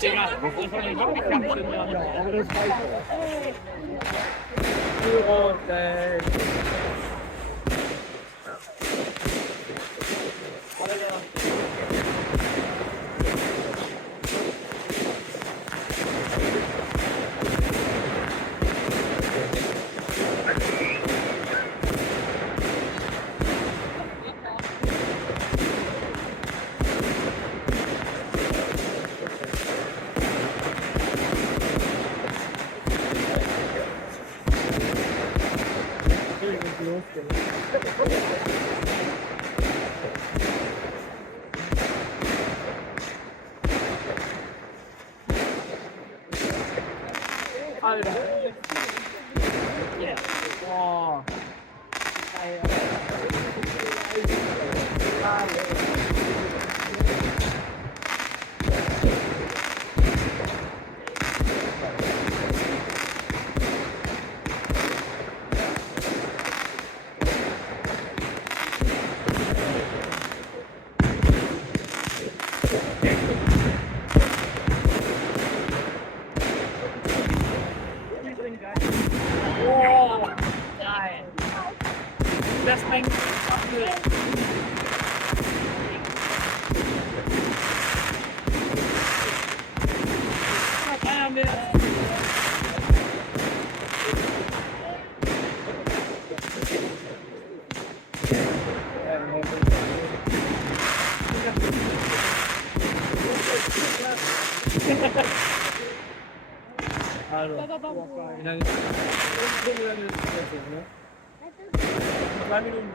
Digga, das ist doch nicht wirklich ganz schön, ja. Aber das weiß ich. Alter. Boah. Oh, geil. Das ist mein Also, wie lange ist das? 2 Minuten.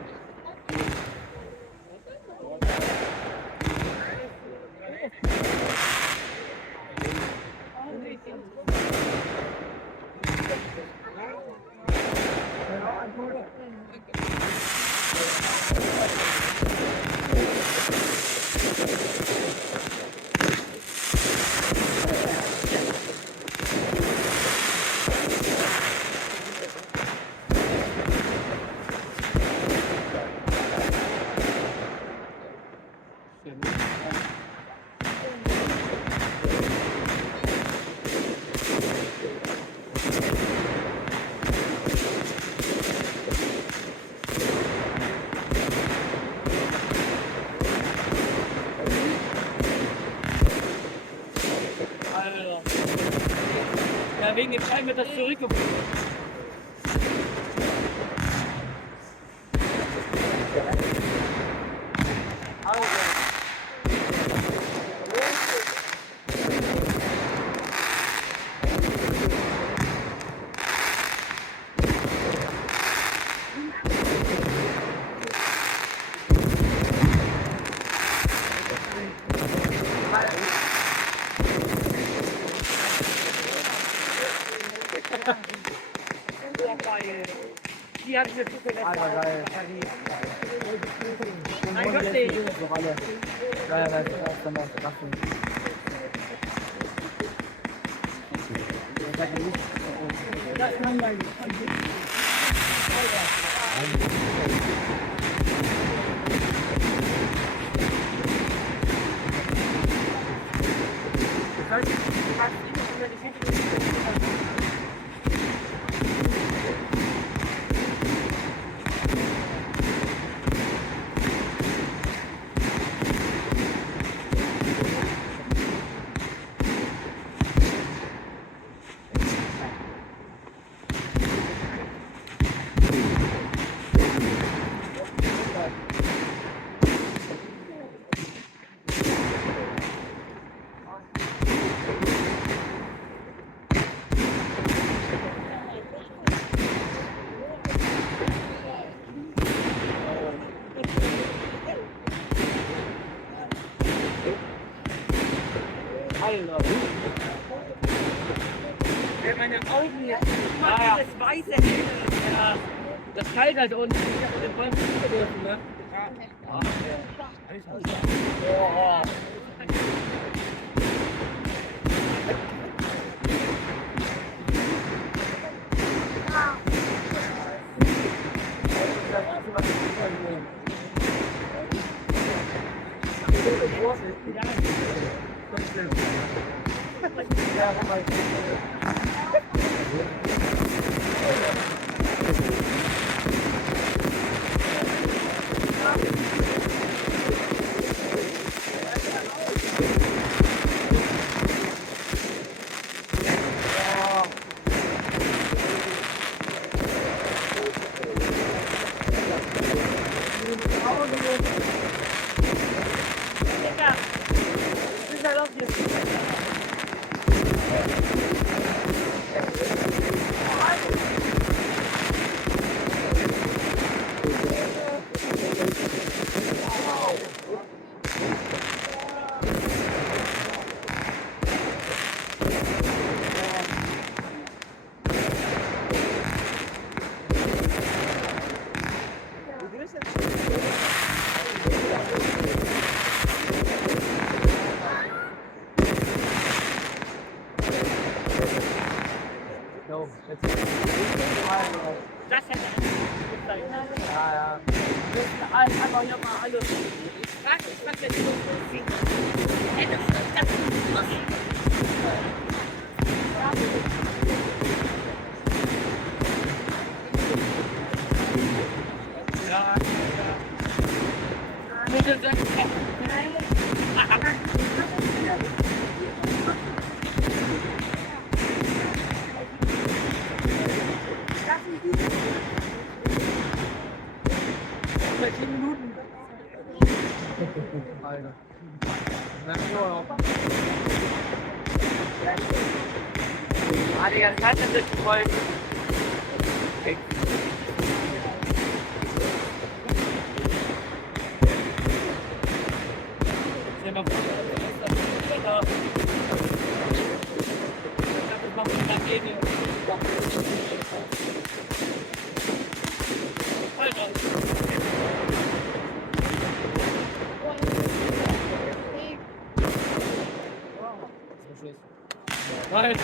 Alter. Ja, wegen dem Schein wird das zurückgebracht. Die hatte ich mir zugelassen. Alter, geil. Nein, Gott, die Jungs noch alle. Geil, geil, dann noch Waffen. Das ist langweilig. Alter. Meine Augen jetzt. Ja, das weiße Hände. Ja, das kalt halt unten. Den wollen wir nicht dürfen, ne? Ja. Ja. So, jetzt. Das hätte gut sein. Ja, ja. Wir müssen einfach hier mal alle. Ich frage mich, was jetzt so ist. Hätte das muss. Ja, ja. Bitte sagen, seit 10 Minuten. Alter. Ah, die ganze Zeit sind die voll. Okay. Sehen wir mal, das machen wir dann gegen. Nein.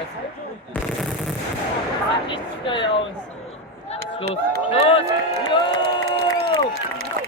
Los! Los! Jo!